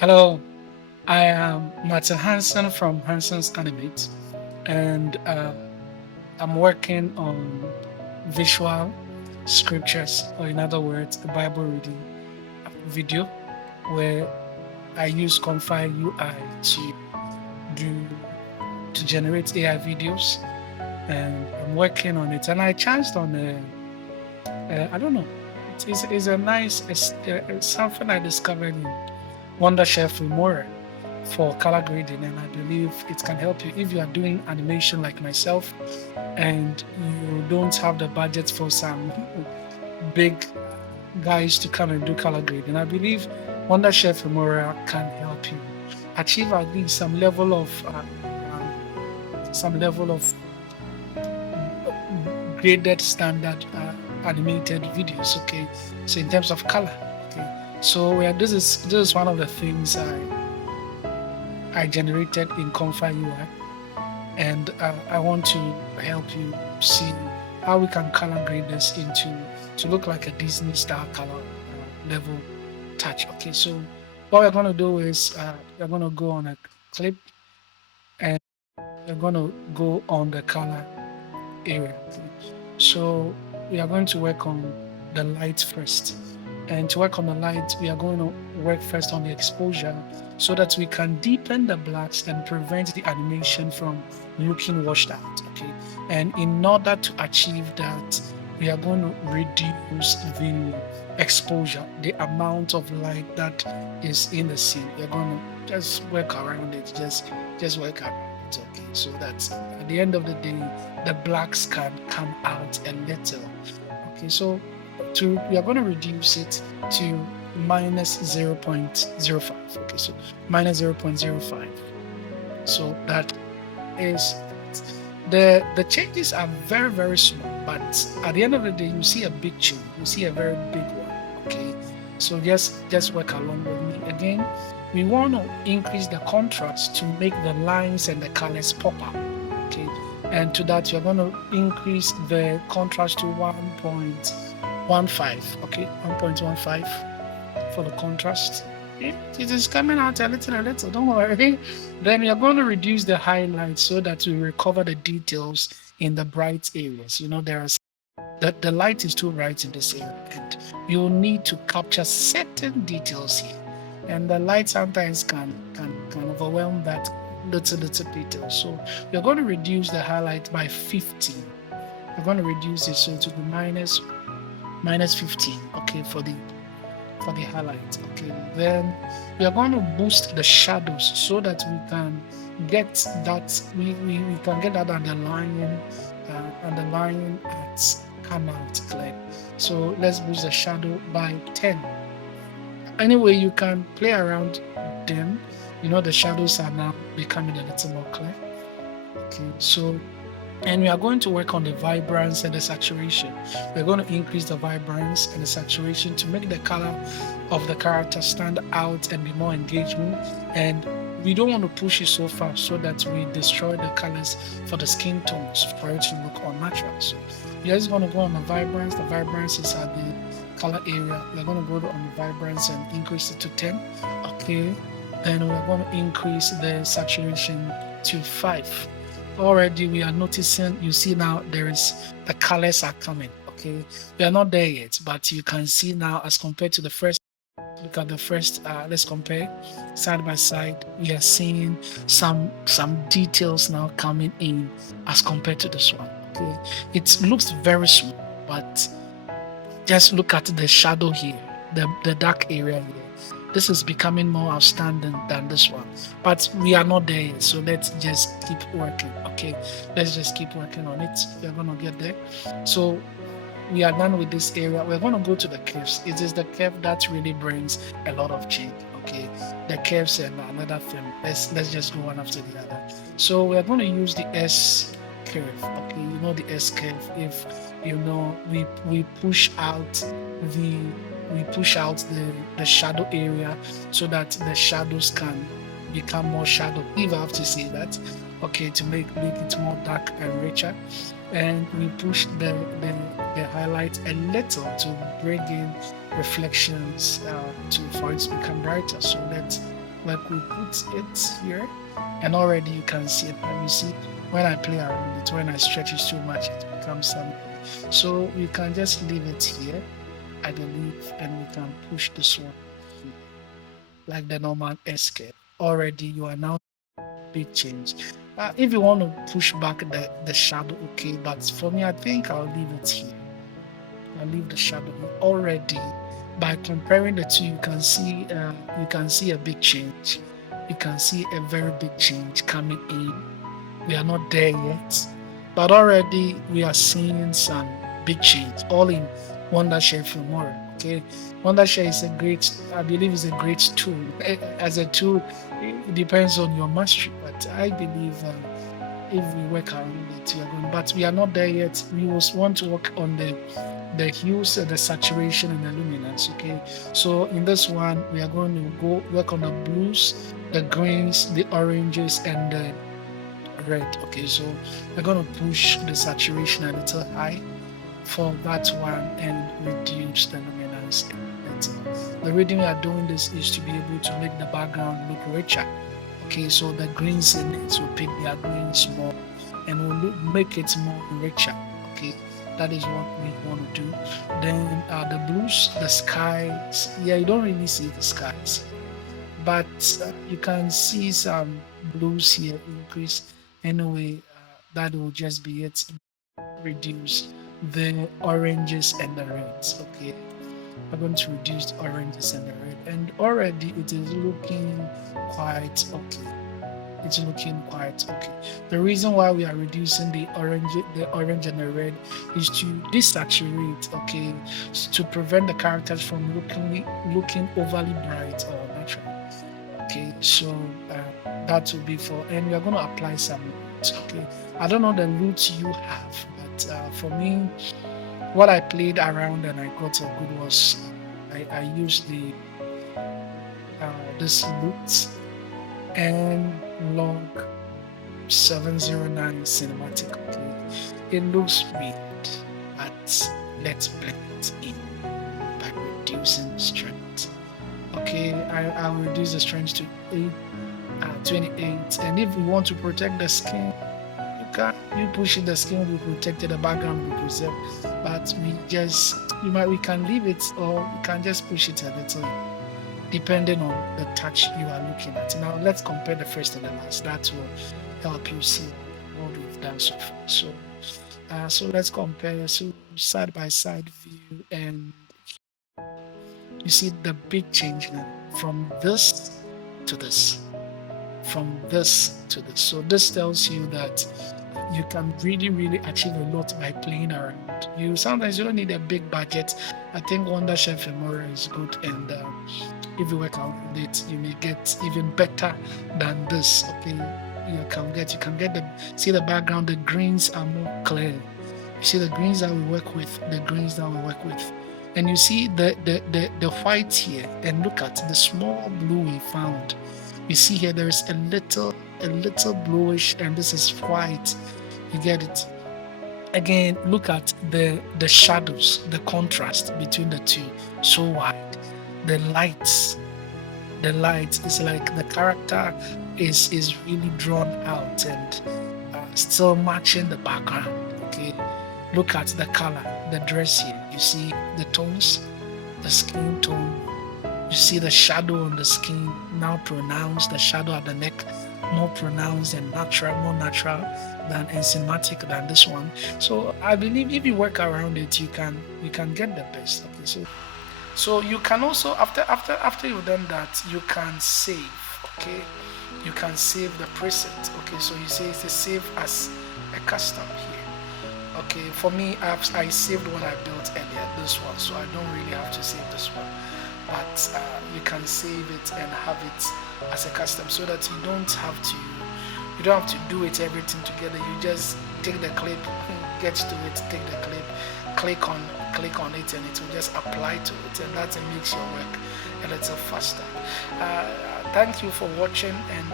Hello, I am Martin Hansen from Hansen's Animate, and I'm working on visual scriptures, or in other words, a Bible reading video where I use Confy UI do to generate AI videos, and I'm working on it. And I chanced on I don't know, it's a nice it's something I discovered in Wondershare Filmora for color grading, and I believe it can help you if you are doing animation like myself and you don't have the budget for some big guys to come and do color grading. I believe Wondershare Filmora can help you achieve at least some level of graded standard animated videos. Okay, so in terms of color, okay, so yeah, this is one of the things I generated in Confa UI, and I want to help you see how we can color grade this into to look like a Disney style color level touch. Okay, so what we're going to do is we're going to go on a clip and we're going to go on the color area. Okay. So we are going to work on the light first. And to work on the light, we are going to work first on the exposure so that we can deepen the blacks and prevent the animation from looking washed out. Okay. And in order to achieve that, we are going to reduce the exposure, the amount of light that is in the scene. We're going to just work around it, just work around it. Okay. So that at the end of the day, the blacks can come out a little. Okay, so we are going to reduce it to minus 0.05. Okay, so minus 0.05. So that is the changes are very, very small, but at the end of the day, you see a big change. You see a very big one. Okay, so just work along with me again. We want to increase the contrast to make the lines and the colors pop out. Okay, and to that you're going to increase the contrast to 1.15. Okay, 1.15 for the contrast. It is coming out a little, don't worry. Then you're going to reduce the highlights so that we recover the details in the bright areas. You know, the light is too bright in this area, and you'll need to capture certain details here. And the light sometimes can overwhelm that little detail. So we're going to reduce the highlight by 15. We're going to reduce it so to be minus 15. Okay, for the highlight. Okay, then we are going to boost the shadows so that we can get that we can get that underlying at come out clear. So let's boost the shadow by 10. Anyway, you can play around them. You know, the shadows are now becoming a little more clear. Okay, so and we are going to work on the vibrance and the saturation. We're going to increase the vibrance and the saturation to make the color of the character stand out and be more engaging. And we don't want to push it so far so that we destroy the colors for the skin tones for it to look unnatural. So we are just going to go on the vibrance. The vibrance is at the color area. We're going to go on the vibrance and increase it to 10. Okay. Then we're going to increase the saturation to 5. Already we are noticing, you see now the colors are coming. Okay, we are not there yet, but you can see now as compared to the first. Look at the first. Let's compare side by side. We are seeing some details now coming in as compared to this one. Okay, it looks very small, but just look at the shadow here, the dark area here. This is becoming more outstanding than this one, but we are not there yet. So let's just keep working. Okay, let's just keep working on it. We're gonna get there. So we are done with this area. We're gonna go to the curves. It is the curve that really brings a lot of change. Okay, the curves and another thing. Let's just go one after the other. So we're gonna use the S curve. Okay, you know the S curve. If you know we push out the the shadow area so that the shadows can become more shadow, if I have to say that. Okay, to make it more dark and richer. And we push the highlight a little to bring in reflections for it to become brighter. So Like we put it here, and already you can see it. And you see when I play around it, when I stretch it too much, it becomes something. So we can just leave it here, I believe, and we can push this one here, like the normal escape. Already you are now big change. If you want to push back the shadow, okay, but for me, I think I'll leave it here. I'll leave the shadow here. Already. By comparing the two, you can see a big change. You can see a very big change coming in. We are not there yet, but already we are seeing some big change, all in Wondershare Filmora. Okay, Wondershare is a great, I believe, is a great tool. As a tool, it depends on your mastery, but I believe if we work around it, we are going. But we are not there yet. We will want to work on the hues, the saturation, and the luminance. Okay, so in this one, we are going to go work on the blues, the greens, the oranges, and the red. Okay, so we're going to push the saturation a little high for that one and reduce the luminance a little. The reason we are doing this is to be able to make the background look richer. Okay, so the greens in it will pick their greens more and will make it more richer. Okay, that is what we want to do. Then the blues, the skies. Yeah, you don't really see the skies, but you can see some blues here increase. Anyway, that will just be it. Reduce the oranges and the reds. Okay, I'm going to reduce the oranges and the red, and already it is looking quite okay. It's looking quite okay. The reason why we are reducing the orange and the red is to desaturate, okay, to prevent the characters from looking overly bright or natural. Okay, so that will be for, and we are going to apply some roots. Okay, I don't know the roots you have, but for me, what I played around and I got a good was I used the this roots and log 709 cinematic. Okay, it looks weird, but let's blend it in by reducing the strength. Okay, I'll reduce the strength to 28, and if you want to protect the skin, you push it, the skin will be protected, the background will be preserved, but we can leave it, or we can just push it a little depending on the touch you are looking at. Now let's compare the first and the last. That will help you see what we've done so far. So let's compare, so side by side view, and you see the big change now from this to this, from this to this. So this tells you that you can really achieve a lot by playing around. Sometimes you don't need a big budget. I think Wondershare Filmora is good, and if you work around it, you may get even better than this. Okay, you can get see the background. The greens are more clear. You see the greens that we work with, and you see the white here, and look at the small blue we found. You see here there is a little bluish, and this is white. You get it? Again, look at the shadows, the contrast between the two, so wide. The lights is like the character is really drawn out and still matching the background. Okay, look at the color, the dress here. You see the tones, the skin tone. You see the shadow on the skin now pronounced, the shadow at the neck more pronounced and more natural than and cinematic than this one. So I believe if you work around it, you can get the best. Okay, so you can also, after you've done that, you can save. Okay, you can save the preset. Okay, so you say it's a save as a custom here. Okay, for me, I saved what I built earlier, this one, so I don't really have to save this one. But you can save it and have it as a custom, so that you don't have to do it everything together. You just take the clip, get to it, take the clip, click on it, and it will just apply to it, and that makes your work a little faster. Thank you for watching, and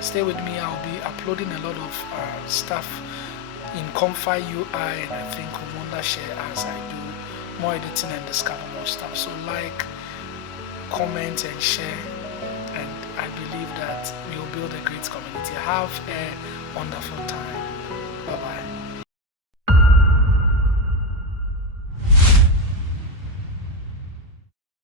stay with me. I'll be uploading a lot of stuff in Comfy UI, and I think Wondershare, as I do more editing and discover more stuff. So like, comment, and share, and I believe that we will build a great community. Have a wonderful time.